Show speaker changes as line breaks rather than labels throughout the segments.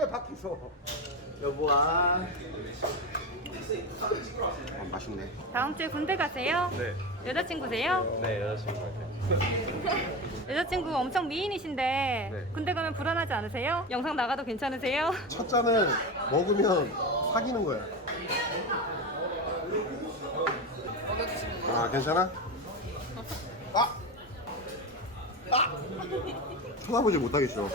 밖에서.
여보아.
맛있네.
다음 주에 군대 가세요?
네.
여자친구세요?
네, 여자친구한테.
여자친구가 엄청 미인이신데
네.
군대 가면 불안하지 않으세요? 영상 나가도 괜찮으세요?
첫 잔을 먹으면 사귀는 거야. 아, 괜찮아? 쳐다보지 못하겠죠.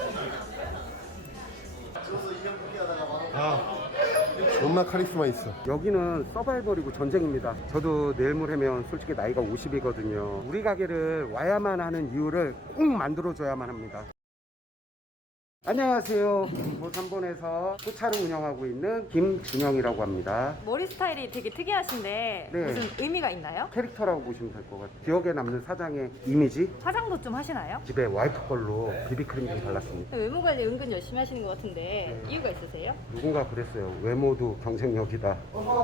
존나 카리스마 있어. 여기는 서바이벌이고 전쟁입니다. 저도 내일 모레면 솔직히 나이가 50이거든요. 우리 가게를 와야만 하는 이유를 꼭 만들어줘야만 합니다. 안녕하세요. 김포 3번에서 포차를 운영하고 있는 김준영이라고 합니다.
머리 스타일이 되게 특이하신데
네.
무슨 의미가 있나요?
캐릭터라고 보시면 될 것 같아요. 기억에 남는 사장의 이미지?
화장도 좀 하시나요?
집에 와이프 걸로 비비크림 좀 발랐습니다.
외모 관리 은근 열심히 하시는 것 같은데 이유가 있으세요?
누군가 그랬어요. 외모도 경쟁력이다.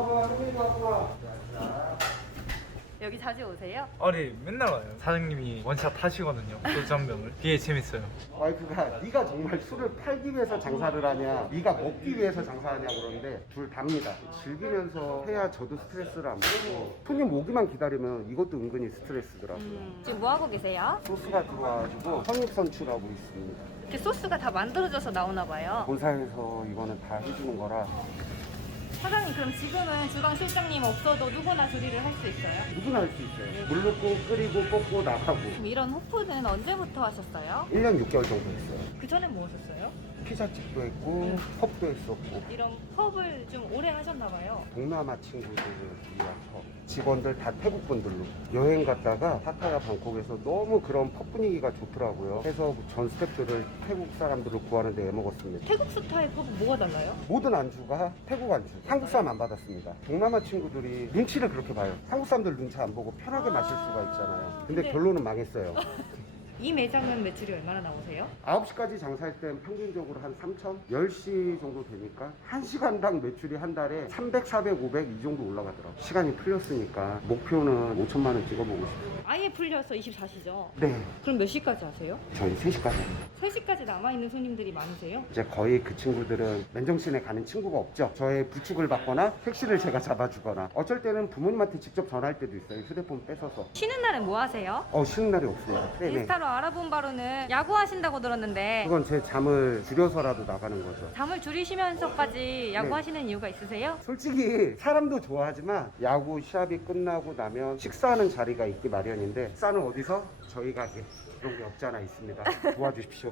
여기 자주 오세요?
아니 맨날 와요. 사장님이 원샷 하시거든요. 소주 한 병을. 되게 재밌어요.
와이프가 네가 정말 술을 팔기 위해서 장사를 하냐, 네가 먹기 위해서 장사하냐 그러는데 둘 다입니다. 즐기면서 해야 저도 스트레스를 안 받고 손님 오기만 기다리면 이것도 은근히 스트레스더라고요.
지금 뭐 하고 계세요?
소스가 들어와가지고 선입선출하고 있습니다.
이렇게 소스가 다 만들어져서 나오나 봐요.
본사에서 이거는 다 해주는 거라
사장님 그럼 지금은 주방 실장님 없어도 누구나 조리를 할 수 있어요?
누구나 할 수 있어요. 물 넣고 끓이고 볶고 나가고.
그럼 이런 호프는 언제부터 하셨어요?
1년 6개월 정도 했어요.
그 전에 뭐 하셨어요?
피자집도 했고 펍도 했었고
이런 펍을 좀 오래 하셨나 봐요.
동남아 친구들을 위한 펍. 직원들 다 태국 분들로 여행 갔다가 파타야 방콕에서 너무 그런 펍 분위기가 좋더라고요. 해서 전 스태프들을 태국 사람들을 구하는데 애먹었습니다.
태국 스타일 펍은 뭐가 달라요?
모든 안주가 태국 안주. 한국 사람 안 받았습니다. 동남아 친구들이 눈치를 그렇게 봐요. 한국 사람들 눈치 안 보고 편하게 마실 수가 있잖아요. 근데
근데-
결론은 망했어요.
이 매장은 매출이 얼마나 나오세요?
9시까지 장사할 땐 평균적으로 한 3천? 10시 정도 되니까 1시간당 매출이 한 달에 300, 400, 500 이 정도 올라가더라고요. 시간이 풀렸으니까 목표는 5천만 원 찍어보고 싶어요.
아예 풀려서 24시죠?
네,
그럼 몇 시까지 하세요?
저희 3시까지 합니다.
3시까지 남아있는 손님들이 많으세요?
이제 거의 그 친구들은 맨정신에 가는 친구가 없죠. 저의 부축을 받거나 택시를 제가 잡아주거나 어쩔 때는 부모님한테 직접 전화할 때도 있어요. 휴대폰 뺏어서.
쉬는 날은 뭐 하세요?
쉬는 날이 없습니다. 네네.
인스타로 알아본 바로는 야구 하신다고 들었는데
그건 제 잠을 줄여서라도 나가는 거죠.
잠을 줄이시면서까지 야구
네.
하시는 이유가 있으세요?
솔직히 사람도 좋아하지만 야구 시합이 끝나고 나면 식사하는 자리가 있기 마련인데 식사는 어디서? 저희 가게 그런 게 없지 않아 있습니다. 도와주십시오.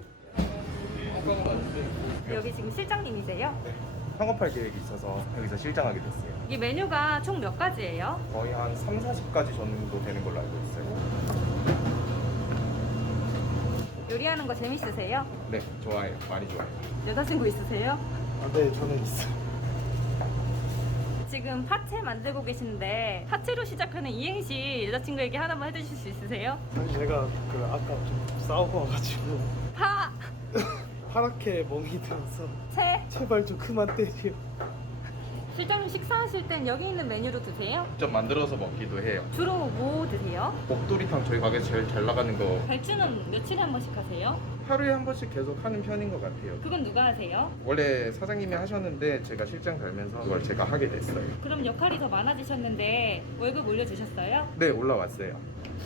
여기 지금 실장님이세요?
창업할 계획이 있어서 여기서 실장하게 됐어요.
이 메뉴가 총 몇 가지예요?
거의 한 3, 40가지 정도 되는 걸로 알고 있어요.
요리하는 거 재밌으세요?
네, 좋아해요. 많이 좋아해요.
여자친구 있으세요?
네, 저는 있어요.
지금 파채 만들고 계신데 파채로 시작하는 이행시 여자친구에게 하나만 해주실 수 있으세요?
제가 그 아까 좀 싸우고 와가지고
파!
파랗게 멍이 들어서
채!
제발 좀 그만 때려.
실장님 식사하실 땐 여기 있는 메뉴로 드세요?
직접 만들어서 먹기도 해요.
주로 뭐 드세요?
목도리탕 저희 가게에서 제일 잘 나가는 거
발주는 며칠에 한 번씩 하세요?
하루에 한 번씩 계속 하는 편인 것 같아요.
그건 누가 하세요?
원래 사장님이 하셨는데 제가 실장 달면서 그걸 제가 하게 됐어요.
그럼 역할이 더 많아지셨는데 월급 올려주셨어요?
네, 올라왔어요.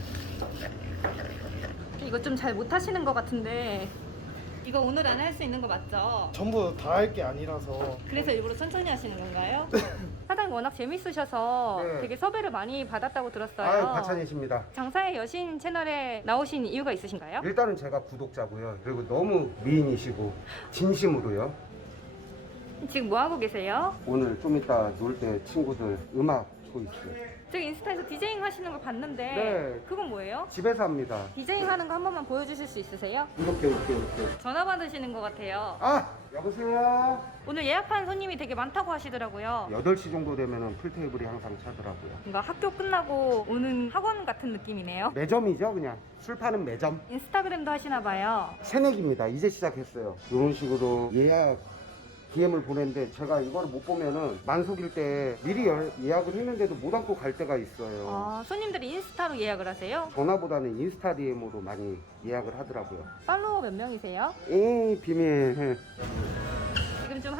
이거 좀 잘 못하시는 것 같은데 이거 오늘 안에 할 수 있는 거 맞죠?
전부 다 할 게 아니라서
그래서 일부러 천천히 하시는 건가요? 사장님 워낙 재밌으셔서
네.
되게 섭외를 많이 받았다고 들었어요.
아유, 과찬이십니다.
장사의 여신 채널에 나오신 이유가 있으신가요?
일단은 제가 구독자고요. 그리고 너무 미인이시고 진심으로요.
지금 뭐 하고 계세요?
오늘 좀 이따 놀 때 친구들 음악 초이스
저기 인스타에서 디제잉 하시는 거 봤는데
네.
그건 뭐예요?
집에서 합니다.
디제잉 하는 거 한 번만 보여주실 수 있으세요?
이렇게.
전화 받으시는 것 같아요.
아! 여보세요?
오늘 예약한 손님이 되게 많다고 하시더라고요.
8시 정도 되면 풀테이블이 항상 차더라고요.
뭔가 학교 끝나고 오는 학원 같은 느낌이네요.
매점이죠, 그냥. 술 파는 매점.
인스타그램도 하시나 봐요.
새내기입니다. 이제 시작했어요. 이런 식으로 예약 DM을 보냈는데 제가 이걸 못 보면은 만석일 때 미리 예약을 했는데도 못 안고 갈 때가 있어요.
아, 손님들이 인스타로 예약을 하세요?
전화보다는 인스타 DM으로 많이 예약을 하더라고요.
팔로워 몇 명이세요?
비밀.
지금 좀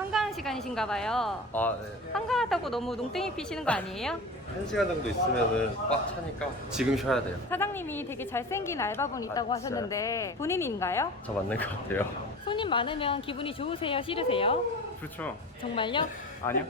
시간이신가 봐요.
아, 네.
한가하다고 너무 농땡이 피시는 거 아니에요?
1시간 정도 있으면은 꽉 차니까 지금 쉬어야 돼요.
사장님이 되게 잘생긴 알바분 있다고
아, 진짜요?
하셨는데 본인인가요?
저 맞는 것 같아요.
손님 많으면 기분이 좋으세요? 싫으세요?
그렇죠.
정말요?
아니요.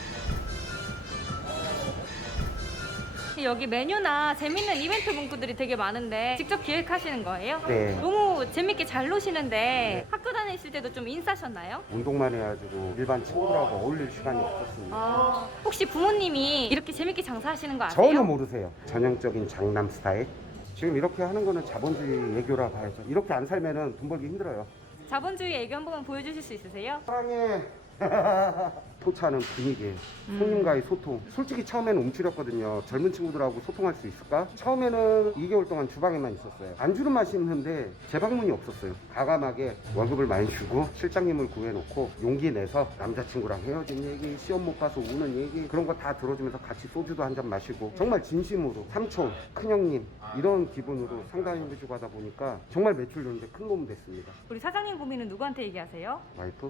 여기 메뉴나 재밌는 이벤트 문구들이 되게 많은데 직접 기획하시는 거예요?
네.
너무 재밌게 잘 노시는데 학교 다니실 때도 좀 인싸셨나요?
운동만 해가지고 일반 친구들하고 어울릴 시간이 없었습니다.
혹시 부모님이 이렇게 재밌게 장사하시는 거 아세요?
전혀 모르세요. 전형적인 장남 스타일. 지금 이렇게 하는 거는 자본주의 애교라 봐야죠. 이렇게 안 살면은 돈 벌기 힘들어요.
자본주의 애교 한 번만 보여주실 수 있으세요?
사랑해. 포차는 분위기, 손님과의 소통. 솔직히 처음에는 움츠렸거든요. 젊은 친구들하고 소통할 수 있을까? 처음에는 2개월 동안 주방에만 있었어요. 안주는 맛있는데 재방문이 없었어요. 과감하게 월급을 많이 주고 실장님을 구해놓고 용기 내서 남자친구랑 헤어진 얘기, 시험 못 봐서 우는 얘기 그런 거 다 들어주면서 같이 소주도 한 잔 마시고 정말 진심으로 삼촌, 큰형님 이런 기분으로 상담해주고 하다 보니까 정말 매출 연계 큰 도움 됐습니다.
우리 사장님 고민은 누구한테 얘기하세요?
와이프?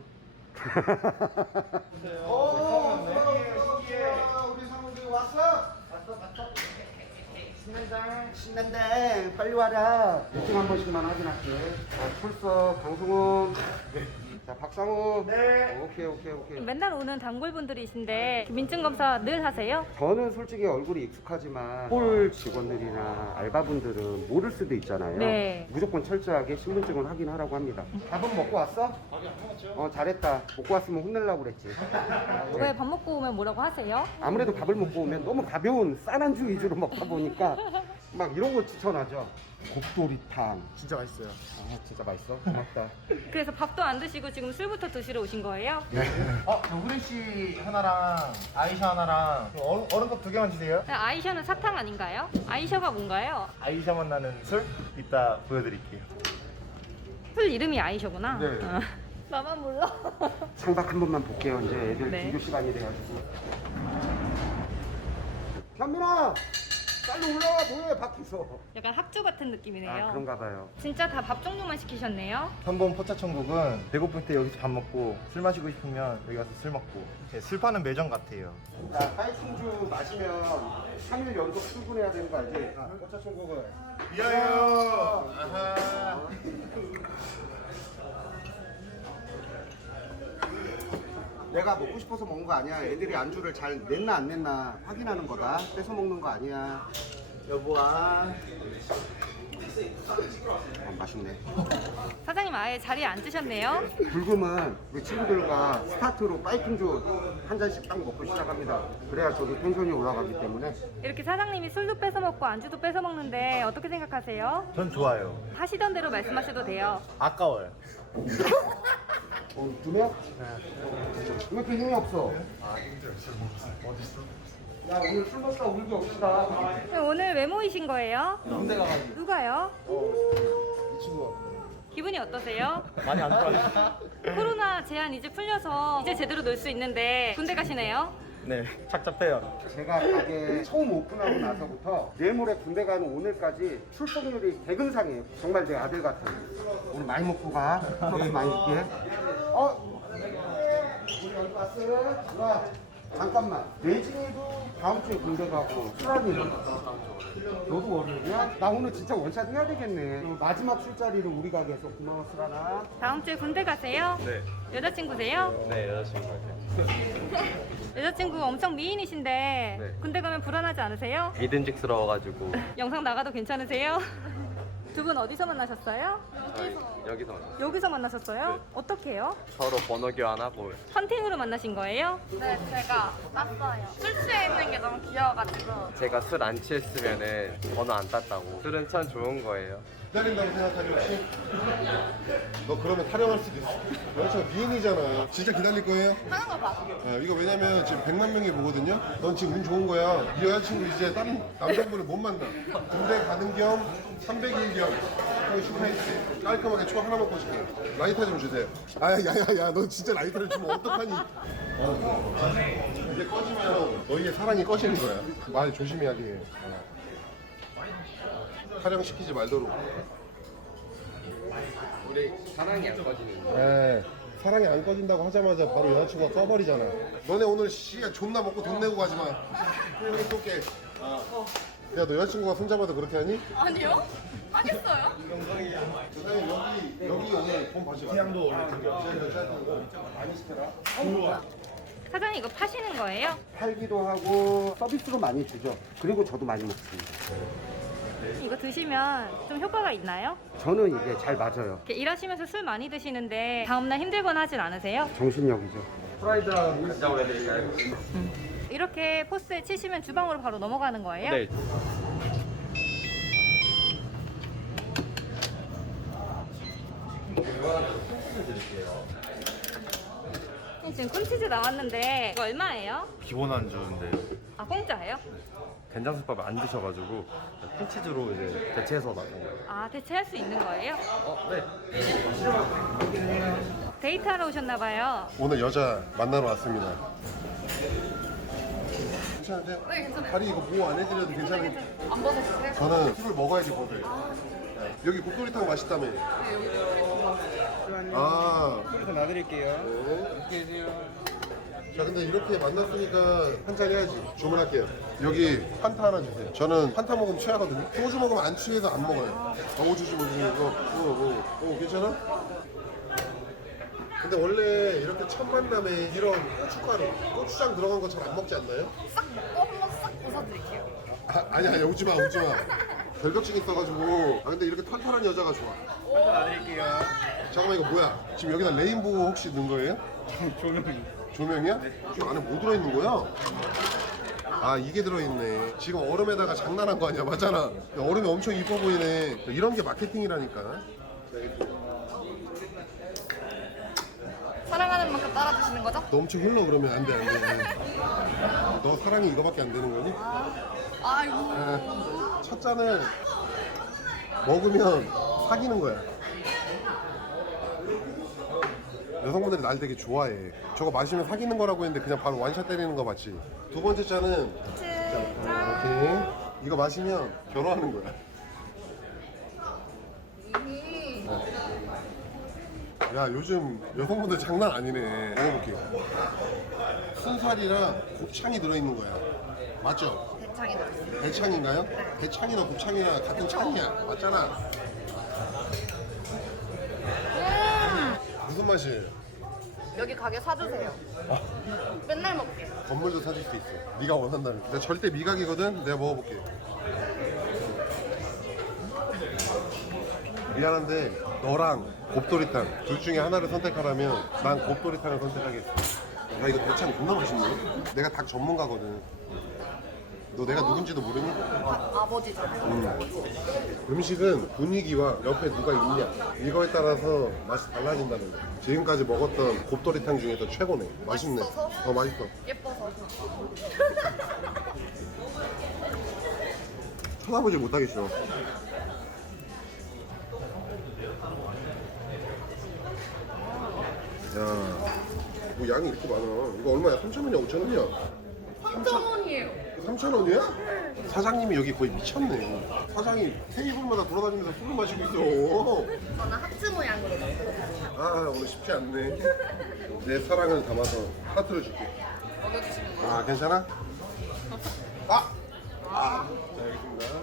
우리 사무실 왔어? 신난다. 빨리 와라. 미팅 한 번씩만 확인할게. 자, 출석 강승훈. 자, 박상우. 네. 오케이.
맨날 오는 단골분들이신데 민증 검사 늘 하세요?
저는 솔직히 얼굴이 익숙하지만 홀 직원들이나 알바분들은 모를 수도 있잖아요.
네.
무조건 철저하게 신분증을 확인하라고 합니다. 밥은 먹고 왔어? 잘했다. 먹고 왔으면 혼내려고 그랬지.
왜 밥 먹고 오면 뭐라고 하세요?
아무래도 밥을 먹고 오면 너무 가벼운 싼 안주 위주로 먹다 보니까 막 이런 거 추천하죠. 곱돌이탕.
진짜 맛있어요.
아, 진짜 맛있어? 고맙다.
그래서 밥도 안 드시고 지금 술부터 드시러 오신 거예요?
저 후레쉬 하나랑 아이샤 하나랑 얼음컵 2개만 주세요.
아이셔는 사탕 아닌가요? 아이셔가 뭔가요?
아이샤 만나는 술 이따 보여드릴게요.
술 이름이 아이셔구나.
네.
나만 몰라.
창밖 한 번만 볼게요. 이제 애들
네.
등교 시간이 돼가지고. 현민아! 빨리 올라와 뭐해 밖에서.
약간 학주 같은 느낌이네요.
아 그런가 봐요.
진짜 다 밥 종류만 시키셨네요.
3번 포차천국은 배고플 때 여기서 밥 먹고 술 마시고 싶으면 여기 와서 술 먹고 술 파는 매점 같아요.
자, 파이팅주 마시면 3일 연속 출근해야 되는 거 알지? 포차천국은
미안해요.
내가 먹고 싶어서 먹은 거 아니야. 애들이 안주를 잘 냈나 안 냈나 확인하는 거다. 뺏어 먹는 거 아니야.
여보아.
맛있네.
사장님 아예 자리에 앉으셨네요.
불금은 우리 친구들과 스타트로 파이팅주 한 잔씩 딱 먹고 시작합니다. 그래야 저도 텐션이 올라가기 때문에.
이렇게 사장님이 술도 뺏어 먹고 안주도 뺏어 먹는데 어떻게 생각하세요?
전 좋아요.
하시던 대로 말씀하셔도 돼요.
아까워요.
두 명? 왜 이렇게 힘이 없어? 야 오늘 술 먹다 울기 없시다.
오늘 왜 모이신 거예요?
군대 가가지고
누가요?
이 친구가
기분이 어떠세요?
많이 안 좋아요.
코로나 제한 이제 풀려서 이제 제대로 놀 수 있는데 군대 가시네요?
네, 착잡해요.
제가 가게 처음 오픈하고 나서부터 내일모레 군대 가는 오늘까지 출석률이 대근상이에요. 정말 내 아들 같은. 오늘 많이 먹고 가. 수업 많이 있게. 우리 여기 왔어? 와, 잠깐만. 내진이도 다음 주에 군대 가고 수란이는 너도 월요일이야? 나 오늘 진짜 원샷 해야 되겠네. 마지막 술자리를 우리 가게에서 고마워 수란아.
다음 주에 군대 가세요?
네.
여자친구세요?
네, 여자친구한테.
여자친구 엄청 미인이신데
네.
군대 가면 불안하지 않으세요?
믿음직스러워가지고
영상 나가도 괜찮으세요? 두 분 어디서 만나셨어요?
여기서 만났어요.
여기서 만나셨어요? 어떻게 해요?
서로 번호 교환하고
헌팅으로 만나신 거예요?
네, 제가 땄어요. 술 취해 있는 게 너무 귀여워가지고.
제가 술 안 취했으면은 번호 안 땄다고. 술은 참 좋은 거예요.
기다린다고 생각하니 혹시? 너 그러면 타령할 수도 있어. 여자친구 미인이잖아. 진짜 기다릴 거예요?
하는 거 봐.
이거 왜냐면 지금 100만 명이 보거든요. 넌 지금 운 좋은 거야. 이 여자친구 이제 다른 남자분을 못 만나. 군대 가는 겸 300일 겸 형이 슈퍼했지. 깔끔하게 초 하나 먹고 싶게. 라이터 좀 주세요. 야야야, 너 진짜 라이터를 주면 어떡하니? 이게 꺼지면 너희의 사랑이 꺼지는 거야. 말 조심해야 돼. 촬영시키지 말도록.
우리 사랑이 안 꺼지는 거.
네. 사랑이 안 꺼진다고 하자마자 바로 여자친구가 꺼버리잖아. 너네 오늘 씨가 존나 먹고 돈 내고 가지 마. 그래 쏠게. 야, 너 여자친구가 손잡아도 그렇게 하니?
아니요? 하겠어요?
사장님 여기 오늘 돈 받지 마. 태양도 원래 많이 시켜라.
사장님 이거 파시는 거예요?
팔기도 하고 서비스로 많이 주죠. 그리고 저도 많이 먹습니다.
이거 드시면 좀 효과가 있나요?
저는 이게 잘 맞아요.
이렇게 일하시면서 술 많이 드시는데 다음날 힘들거나 하진 않으세요?
정신력이죠.
이렇게 포스에 치시면 주방으로 바로 넘어가는 거예요?
네.
지금 콘치즈 나왔는데 이거 얼마예요?
기본 안주인데요.
아 공짜예요?
된장국밥 안 드셔가지고 핀치즈로 이제 대체해서 나온 거예요.
아 대체할 수 있는 거예요? 네. 데이트하러 오셨나 봐요.
오늘 여자 만나러 왔습니다. 괜찮으세요?
네, 괜찮아요.
다리 이거 보호 안 해드려도 괜찮은데
안 벗으세요?
저는 술을 먹어야지 먹어요. 여기 곱돌이탕 맛있다며.
네, 여기 소리
아,
더 놔드릴게요.
자 근데 이렇게 만났으니까 한잔 해야지. 주문할게요. 여기 판타 하나 주세요. 저는 판타 먹으면 취하거든요. 소주 먹으면 안 취해서 안 먹어요. 오주지 뭐지 이거 괜찮아? 근데 원래 이렇게 첫 만남에 이런 고춧가루, 고추장 들어간 거 잘 안 먹지 않나요?
싹 먹고 한번 싹 벗어드릴게요.
아니야 오지 마. 결벽증 있어가지고. 아 근데 이렇게 털털한 여자가 좋아.
놔드릴게요.
잠깐만 이거 뭐야? 지금 여기다 레인보우 혹시 넣은 거예요? 조명이야? 지금 안에 뭐 들어있는 거야? 아 이게 들어있네. 지금 얼음에다가 장난한 거 아니야? 맞잖아. 얼음이 엄청 이뻐 보이네. 이런 게 마케팅이라니까.
사랑하는 만큼 따라 드시는 거죠?
너 엄청 흘러 그러면 안 돼. 너 사랑이 이거밖에 안 되는 거니?
아이고.
아, 첫 잔을 먹으면 사귀는 거야. 여성분들이 날 되게 좋아해. 저거 마시면 사귀는 거라고 했는데 그냥 바로 완샷 때리는 거 맞지? 두 번째 잔은 오케이. 이거 마시면 결혼하는 거야. 야 요즘 여성분들 장난 아니네. 먹어볼게. 순살이랑 곱창이 들어있는 거야. 맞죠?
대창이 들어있어요.
대창인가요? 대창이나 곱창이나 같은 창이야. 맞잖아. 무슨 맛이에요?
여기 가게 사주세요. 맨날 먹게.
건물도 사줄 수 있어. 네가 원한다면. 내가 절대 미각이거든. 내가 먹어볼게. 미안한데 너랑 곱돌이탕 둘 중에 하나를 선택하라면 난 곱돌이탕을 선택하겠어. 야 이거 대창 존나 맛있네. 내가 닭 전문가거든. 너 내가 누군지도 모르니?
아버지잖아요.
음식은 분위기와 옆에 누가 있냐 이거에 따라서 맛이 달라진다는 거야. 지금까지 먹었던 곱돌이탕 중에서 최고네. 맛있네.
맛있어서?
맛있어.
예뻐서.
쳐다보지 못하겠어. 야, 뭐 양이 이렇게 많아. 이거 얼마야? 3,000원이야? 5,000원이야?
3,000원이에요.
3,000원이야? 사장님이 여기 거의 미쳤네. 사장이 테이블마다 돌아다니면서 술을 마시고 있어.
저는 하트 모양으로.
아, 오늘 쉽지 않네. 내 사랑을 담아서 하트를 줄게.
먹여주시는 거예요.
아, 괜찮아? 아! 아! 자, 알겠습니다.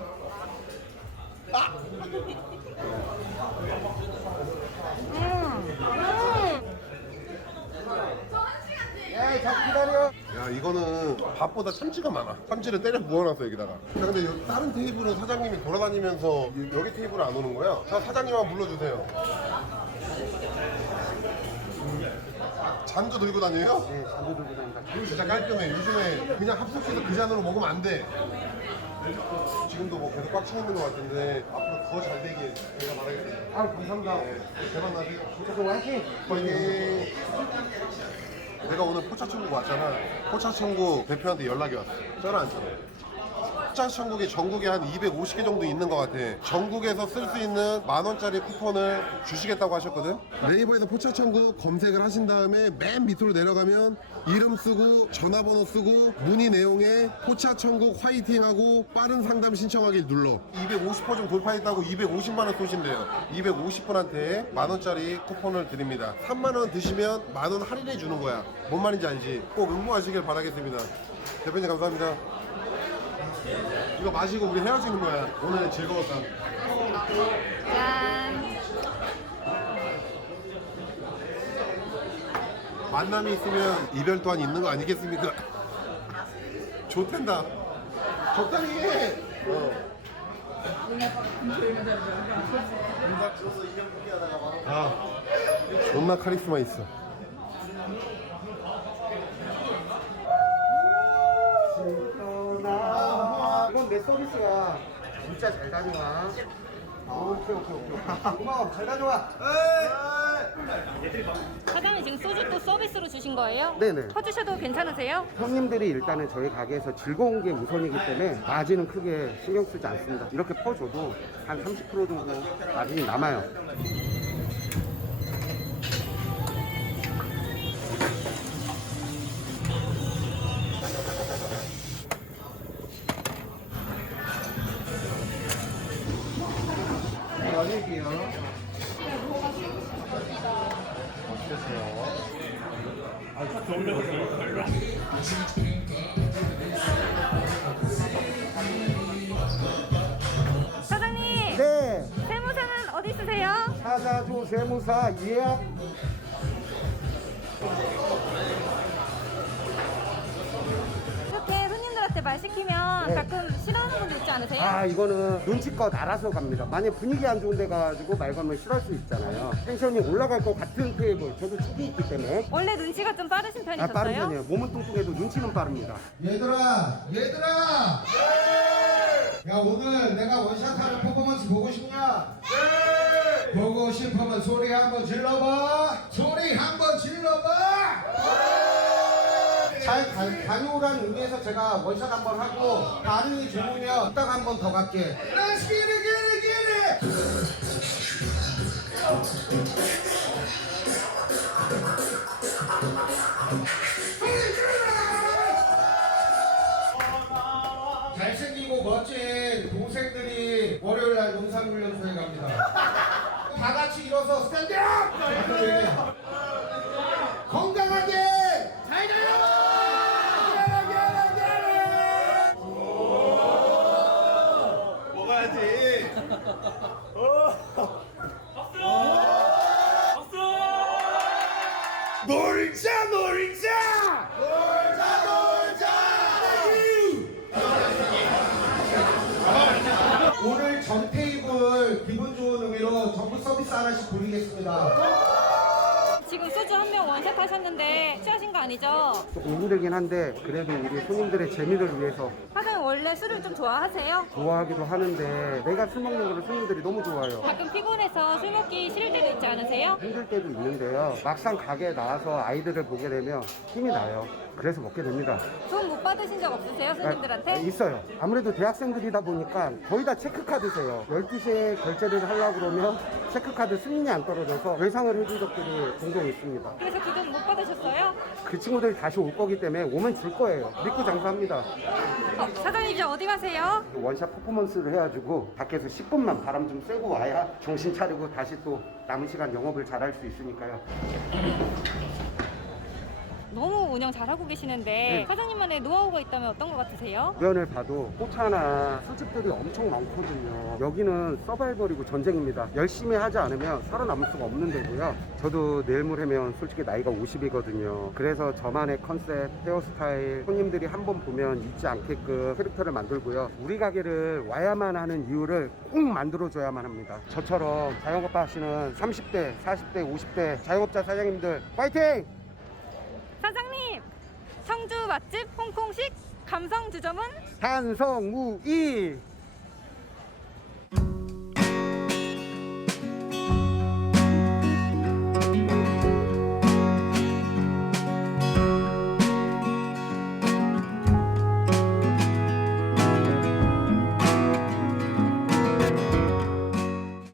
야, 자 기다려.
야, 이거는 밥보다 참치가 많아. 참치를 때려 부어놨어, 여기다가. 야, 근데 여기 다른 테이블은 사장님이 돌아다니면서 여기 테이블 안 오는 거야? 자, 사장님 한번 불러주세요. 잔도 들고 다녀요?
네, 잔도 들고 다닌다.
진짜 깔끔해. 요즘에 그냥 합숙해서 그 잔으로 먹으면 안 돼. 지금도 뭐 계속 꽉 차 있는 것 같은데 앞으로 더 잘 되길 제가 바라겠습니다.
아, 감사합니다.
대박 나세요.
저도 화이팅.
화이팅. 내가 오늘 포차천국 왔잖아. 포차천국 대표한테 연락이 왔어. 쩔어 안 쩔어? 포차 천국이 전국에 한 250개 정도 있는 것 같아. 전국에서 쓸 수 있는 10,000원짜리 쿠폰을 주시겠다고 하셨거든. 네이버에서 포차 천국 검색을 하신 다음에 맨 밑으로 내려가면 이름 쓰고 전화번호 쓰고 문의 내용에 포차 천국 화이팅하고 빠른 상담 신청하기 눌러. 250% 좀 돌파했다고 250만 원 쏘신대요. 250분한테 10,000원짜리 쿠폰을 드립니다. 3만 원 드시면 10,000원 할인해 주는 거야. 뭔 말인지 알지? 꼭 응모하시길 바라겠습니다. 대표님 감사합니다. 이거 마시고 우리 헤어지는 거야. 오늘 즐거웠다.
짠.
만남이 있으면 이별 또한 있는 거 아니겠습니까? 좋댄다. 적당히 해. 아, 존나 카리스마 있어.
이건 내 서비스야. 진짜 잘 다녀와. 오케이. 고마워. 잘 다녀와.
사장님 지금 소주 또 서비스로 주신 거예요?
네네.
퍼주셔도 괜찮으세요?
손님들이 일단은 저희 가게에서 즐거운 게 우선이기 때문에 마진은 크게 신경 쓰지 않습니다. 이렇게 퍼줘도 한 30% 정도 마진이 남아요. 네, 어딜게요.
사장님
네.
세무사는 어디 있으세요?
사자조 세무사 예약.
이렇게 손님들한테 말 시키면
네.
가끔 싫어하는 분들 있지 않으세요?
아, 이거는 눈치껏 알아서 갑니다. 만약 분위기 안 좋은 데 가지고 말 걸면 싫어할 수 있잖아요. 텐션이 올라갈 것 같은 테이블, 저도 축이 있기 때문에.
원래 눈치가 좀 빠르신 편이셨어요?
빠른 편이에요. 몸은 뚱뚱해도 눈치는 빠릅니다.
얘들아! 야, 오늘 내가 원샷하는 퍼포먼스 보고 싶냐? 네! 보고 싶으면 소리 한번 질러봐! 소리 한번 질러봐!
잘 다녀오라는 의미에서 제가 원샷 한번 하고 반응이 좋으면 이따가 한 번 더 갈게.
Let's get it! 잘생기고 멋진 동생들이 월요일날 용산훈련소에 갑니다. 다 같이 일어서 스탠드업! 건강하게 잘 가요! 오늘 전 테이블 기분 좋은 의미로 전부 서비스 하나씩 돌리겠습니다.
지금 소주 한 명 원샷 하셨는데 취하신 거 아니죠?
조금 힘들긴 한데 그래도 우리 손님들의 재미를 위해서
사장님 원래 술을 좀 좋아하세요?
좋아하기도 하는데 내가 술 먹는 거를 손님들이 너무 좋아해요.
가끔 피곤해서 술 먹기 싫을 때도 있지 않으세요?
힘들 때도 있는데요. 막상 가게에 나와서 아이들을 보게 되면 힘이 나요. 그래서 먹게 됩니다.
돈 못 받으신 적 없으세요? 손님들한테?
있어요. 아무래도 대학생들이다 보니까 거의 다 체크카드세요. 12시에 결제를 하려고 그러면 체크카드 승인이 안 떨어져서 외상을 해준 적들이 종종 있습니다.
그래서 그 돈 못 받으셨어요?
그 친구들이 다시 올 거기 때문에 오면 줄 거예요. 믿고 장사합니다.
사장님 이제 어디 가세요?
원샷 퍼포먼스를 해가지고 밖에서 10분만 바람 좀 쐬고 와야 정신 차리고 다시 또 남은 시간 영업을 잘할 수 있으니까요.
너무 운영 잘하고 계시는데
네.
사장님만의 노하우가 있다면 어떤 것 같으세요?
주변을 봐도 포차나 술집들이 엄청 많거든요. 여기는 서바이벌이고 전쟁입니다. 열심히 하지 않으면 살아남을 수가 없는 데고요. 저도 내일 모레면 솔직히 나이가 50이거든요. 그래서 저만의 컨셉, 헤어스타일, 손님들이 한번 보면 잊지 않게끔 캐릭터를 만들고요. 우리 가게를 와야만 하는 이유를 꼭 만들어줘야만 합니다. 저처럼 자영업 하시는 30대, 40대, 50대 자영업자 사장님들 파이팅!
사장님 청주 맛집 홍콩식 감성 주점은
한성우이